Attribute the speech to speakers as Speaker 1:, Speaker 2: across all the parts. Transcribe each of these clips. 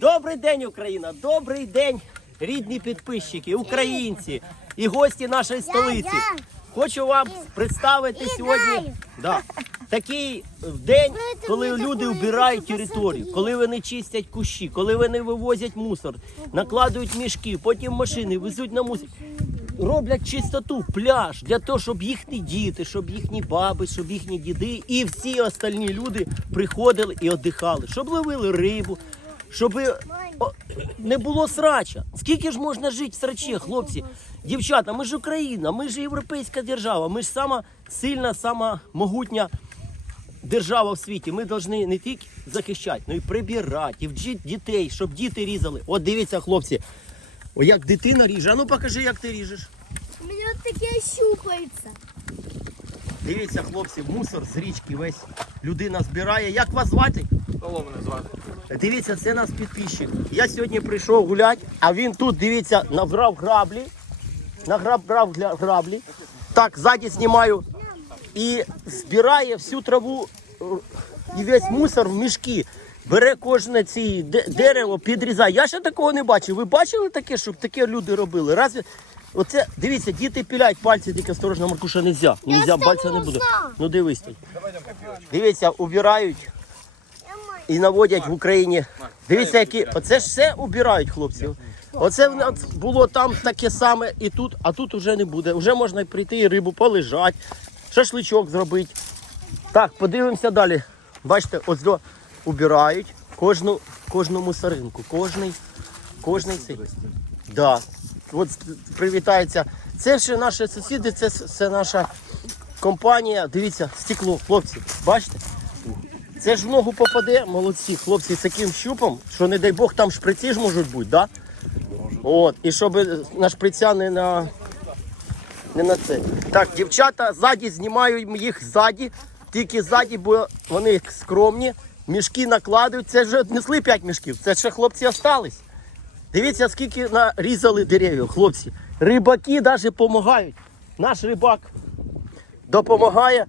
Speaker 1: Добрий день, Україна! Добрий день, рідні підписчики, українці і гості нашої столиці. Хочу вам представити сьогодні да, такий день, коли люди вбирають територію, коли вони чистять кущі, коли вони вивозять мусор, накладують мішки, потім машини везуть на мусор. Роблять чистоту, пляж для того, щоб їхні діти, щоб їхні баби, щоб їхні діди і всі остальні люди приходили і віддихали, щоб ловили рибу, щоб не було срача. Скільки ж можна жити в срачі, хлопці? Дівчата, ми ж Україна, ми ж європейська держава, ми ж сама сильна, сама могутня держава в світі. Ми повинні не тільки захищати, але й прибирати, і вчити дітей, щоб діти різали. От дивіться, хлопці, о, як дитина ріже. А ну покажи, як ти ріжеш.
Speaker 2: У меня вот такие щупальца.
Speaker 1: Дивіться, хлопці, мусор з річки весь людина збирає. Як вас звати?
Speaker 3: Кого мене звати?
Speaker 1: Дивіться, це наш підписчик. Я сьогодні прийшов гуляти, а він тут, дивіться, набрав граблі. Награб брав гля- граблі. Так, ззаді знімаю. І збирає всю траву е, і весь мусор в мішки. Бере кожне ці дерево, підрізає. Я ще такого не бачив. Ви бачили таке, щоб таке люди робили? Разве Оце, дивіться, діти пілять пальці, тільки осторожно, Маркуша, не можна. Не можна, пальця не буде. Ну дивись тут. Дивіться, убирають і наводять в Україні. Дивіться, які оце ж все убирають хлопці. Оце в нас було там таке саме і тут, а тут вже не буде. Вже можна прийти і рибу полежати, шашличок зробити. Так, подивимося далі. Бачите, ось до убирають кожну, кожну мусоринку, кожний, кожний цей. Да. От привітається. Це ще наші сусіди, це, це наша компанія. Дивіться, стекло, хлопці, бачите? Це ж в ногу попаде, молодці, хлопці, з таким щупом, що не дай Бог там шприці ж можуть бути, да? От, і щоб на шприця не на. Не на це. Так, дівчата ззаді знімаю їх ззаді, тільки ззаді, бо вони скромні. Мішки накладують. Це вже несли 5 мішків. Це ще хлопці остались. Дивіться, скільки нарізали дерев'я, хлопці. Рибаки навіть допомагають. Наш рибак допомагає.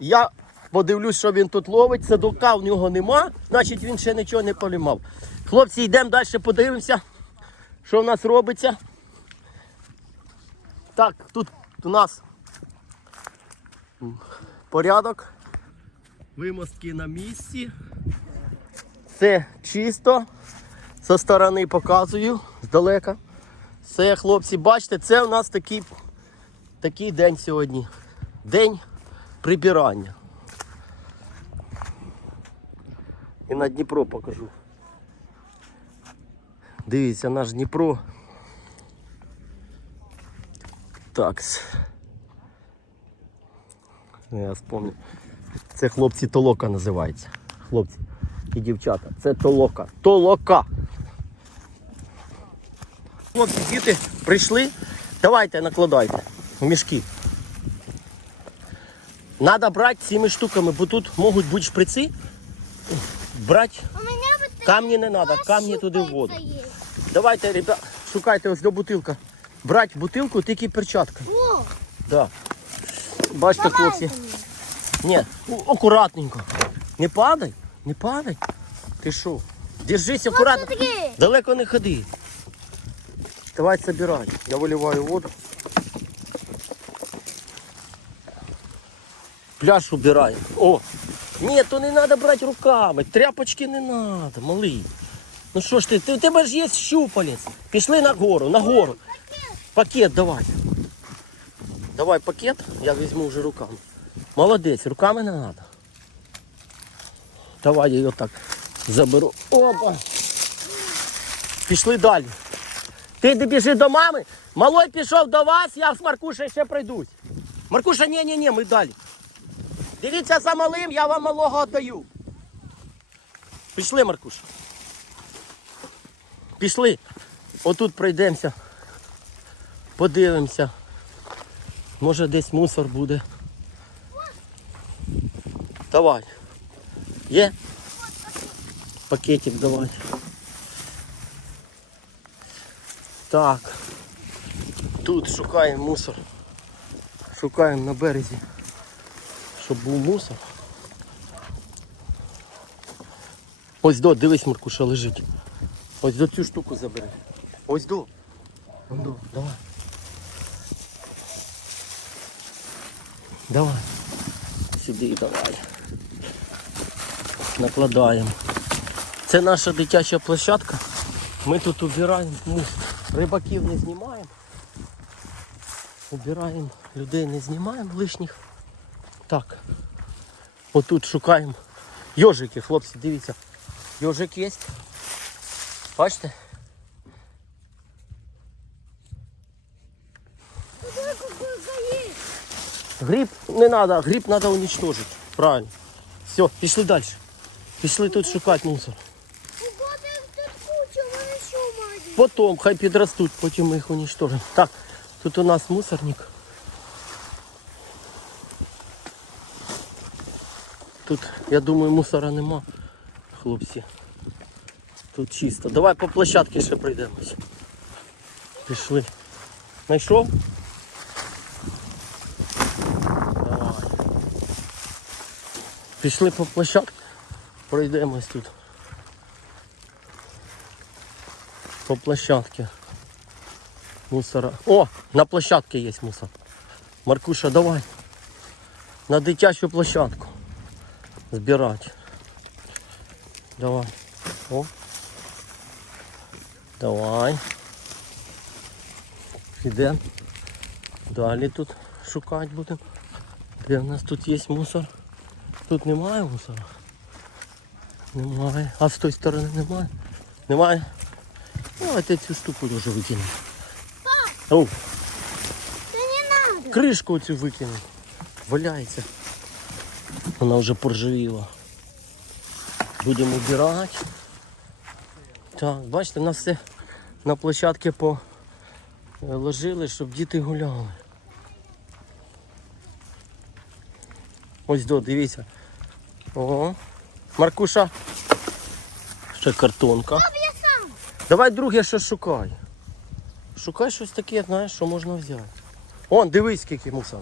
Speaker 1: Я подивлюсь, що він тут ловить. Садока в нього нема, значить він ще нічого не полімав. Хлопці, йдемо далі, подивимося, що в нас робиться. Так, тут у нас порядок. Вимостки на місці. Все чисто. Зі сторони показую здалека. Все, хлопці, бачите, це у нас такий, такий день сьогодні. День прибирання. І на Дніпро покажу. Дивіться, наш Дніпро. Так. Я вспомню. Це хлопці толока називається. Хлопці і дівчата. Це толока. Толока. Хлопці, діти прийшли. Давайте накладайте в мішки. Надо брати цими штуками, бо тут можуть бути шприци. Брати
Speaker 2: такие
Speaker 1: камні не треба, камні туди в воду. Давайте, ребят, шукайте ось до бутилка. Брати бутилку, тільки перчатка.
Speaker 2: О,
Speaker 1: Да. Бачите, хлопці. Ні, акуратненько. Не падай, не падай. Ти що? Держись акуратно.
Speaker 2: такі.
Speaker 1: Далеко не ходи. Давай собирай. Я виливаю воду. Пляж убирай. О! Ні, то не треба брати руками. Тряпочки не треба, малий. Ну що ж ти, ти, у тебе ж є щупалець. Пішли на гору, на гору. Пакет давай. Давай пакет, я візьму вже руками. Молодець, руками не треба. Давай я його так заберу. Опа. Пішли далі. Ти біжи до мами. Малой пішов до вас, я з Маркушею ще прийдусь. Маркуша, ні, ні, ні, ми далі. Дивіться за малим, я вам малого віддаю. Пішли, Маркуша. Пішли. Отут пройдемося. Подивимося. Може десь мусор буде. Давай. Є? Пакетик давай. Так. Тут шукаємо мусор. Шукаємо на березі, щоб був мусор. Ось до, дивись, Маркуша лежить. Ось до цю штуку забери. Ось до. Вон до. Давай. Давай. Сюди давай. Накладаємо. Це наша дитяча площадка. Ми тут убираємо, ну, рибаків не знімаємо. Убираємо, людей не знімаємо лишніх. Так. Отут шукаємо йожики, хлопці, дивіться. Йожик є. Бачите?
Speaker 2: Какой какой гаи?
Speaker 1: Гриб не треба, гриб треба уничтожити. Правильно. Все, пішли далі. Пішли тут шукати мусор.
Speaker 2: Ого, там тут куча, вон еще маленький.
Speaker 1: Потім хай підростуть, потім ми їх уничтожимо. Так, тут у нас мусорник. Тут, я думаю, мусора нема, хлопці. Тут чисто. Давай по площадці ще пройдемось. Пішли. Знайшов? Давай. Пішли по площадці. Пройдемось тут. По площадке. Мусора. О, на площадке есть мусор. Маркуша, давай. На дитячу площадку. Збирати. Давай. О. Давай. Підемо. Далі тут шукати будемо. Де в нас тут є мусор? Тут немає мусора. Немає. А з тої сторони немає? Немає? Давайте цю штуку дуже викинемо. О, кришку цю викинемо. Валяється. Вона вже поржавіла. Будемо убирати. Так, бачите, нас все на площадці положили, щоб діти гуляли. Ось до, дивіться. Ого. Маркуша. Ще картонка. Давай друге щось шукай. Шукай щось таке, знаєш, що можна взяти. Он, дивись, скільки мусор.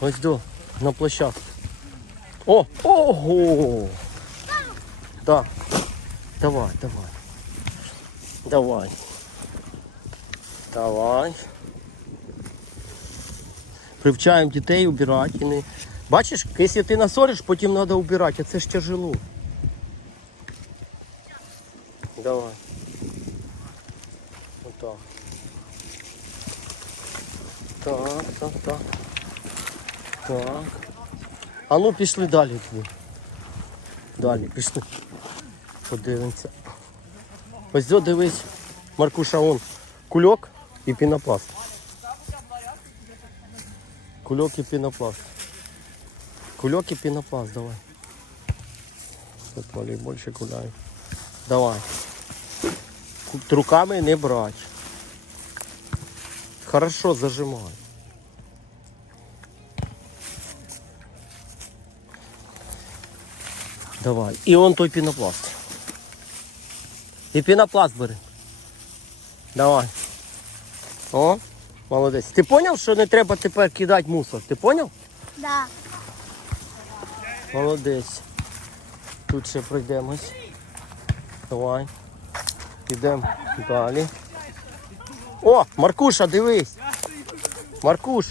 Speaker 1: Ось до, на площадку. О! Ого! Так. Давай, давай. Давай. Давай. Привчаємо дітей убирати. Бачиш, якщо ти насориш, потім треба убирати, а це ж тяжело. Давай. Отак. Так, так, так. Так. А ну пішли далі туди. Далі, пішли. Подивимося. Ось до дивись, Маркуша, он кульок і пінопласт. Кульок і пінопласт. Кульок і пінопласт, давай. Тут Валій більше гуляє. Давай. Руками не брать. Хорошо зажимай. Давай. І он той пінопласт. І пінопласт бери. Давай. О, молодець. Ти поняв, що не треба тепер кидати мусор? Ти поняв?
Speaker 2: Да.
Speaker 1: Молодець. Тут ще пройдемось. Давай. Підемо далі. О, Маркуша, дивись. Маркуш.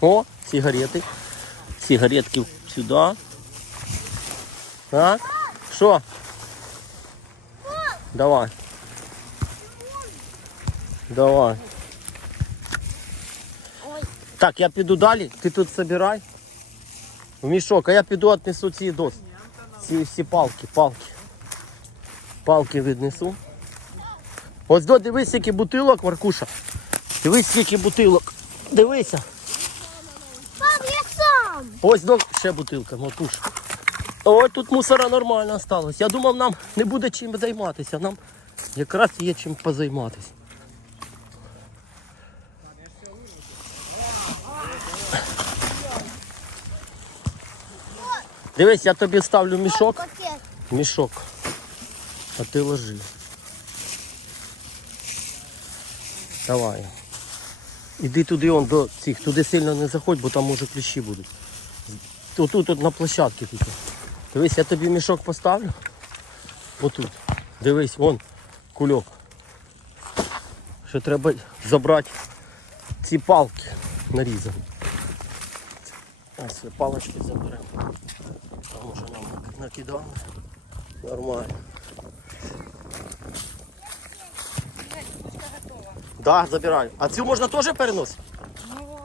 Speaker 1: О, сигарети. Сигаретки сюди. Так. Що? Давай. Давай. Так, я піду далі, ти тут собирай. В мішок, а я піду віднесу ці дос. Ці всі палки, палки. Палки віднесу. Ось до дивись, скільки бутилок, Маркуша. Дивись, скільки бутилок. Дивися. Ось до ще бутилка, Маркуша. Ой, тут мусора нормально осталось. Я думав, нам не буде чим займатися. Нам якраз є чим позайматися. Дивись, я тобі ставлю мішок. Мішок. А ти ложи. Давай. Іди туди он до цих, туди сильно не заходь, бо там може кліщі будуть. Отут тут на площадці тут. Дивись, я тобі мішок поставлю. Отут. Дивись, вон кульок. Що треба забрати ці палки нарізані. Ось палочки заберемо. Там уже нам накидали. Нормально. Да, забираю. А цю можна теж переносити?
Speaker 3: Ну,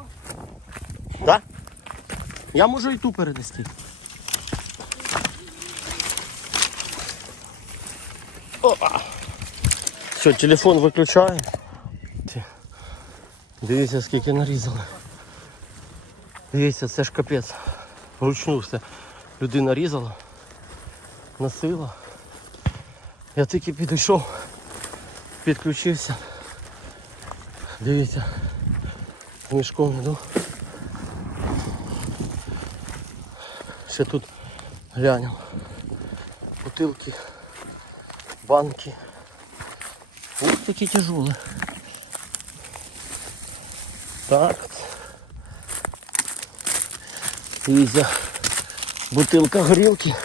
Speaker 1: Да? Я можу і ту перенести. Опа. Все, телефон виключаю. Дивіться, скільки нарізали. Дивіться, це ж капець. Вручну все. Людина різала, носила. Я тільки підійшов, підключився. Дивіться, з мішком іду. Ще тут глянемо. Бутилки, банки. Ось такі тяжелі. Так. Дивіться. Бутилка горілки.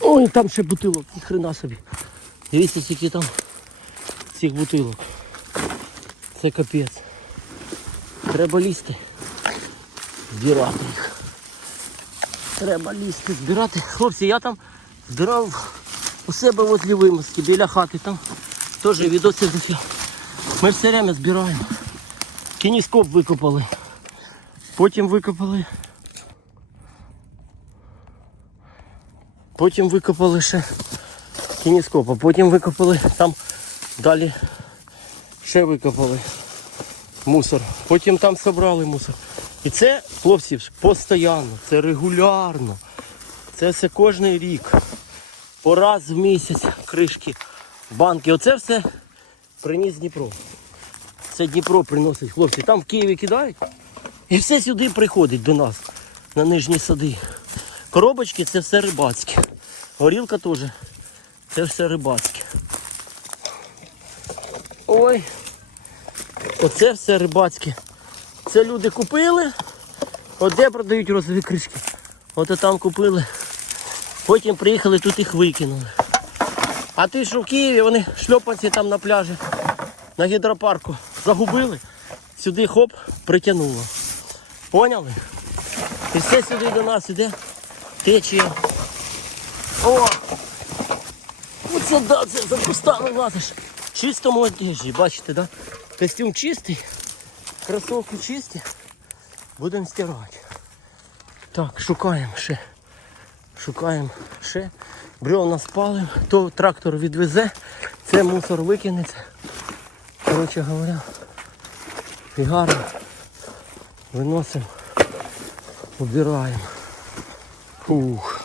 Speaker 1: Ой, там ще бутилок, ні хрена собі. Дивіться, скільки там цих бутилок. Це капець. Треба лізти. Збирати їх. Треба лізти, збирати. Хлопці, я там збирав у себе возле вимазки, біля хати там. Теж відоси зафіг. Ми все время збираємо. Кініскоп викопали. Потім викопали. Потім викопали ще кініскоп, а потім викопали там далі ще викопали мусор. Потім там собрали мусор. І це, хлопці, постійно, це регулярно. Це все кожен рік. По раз в місяць кришки, банки. Оце все приніс Дніпро. Це Дніпро приносить хлопці. Там в Києві кидають. І все сюди приходить до нас, на нижні сади. Коробочки це все рибацьке. Горілка теж. Це все рибацьке. Ой. Оце все рибацьке. Це люди купили. От де продають розові кришки. От там купили. Потім приїхали, тут їх викинули. А ти що в Києві, вони шльопанці там на пляжі, на гідропарку загубили. Сюди хоп, притягнуло. Поняли? І все сюди до нас іде. Течія. О! Оце да, це за кустами лазиш. В чистому одежі, бачите, да? Костюм чистий, кросовки чисті. Будемо стирати. Так, шукаємо ще. Шукаємо ще. Бревна спалимо, то трактор відвезе, це мусор викинеться. Коротше говоря, і гарно виносимо, убираємо. Фух.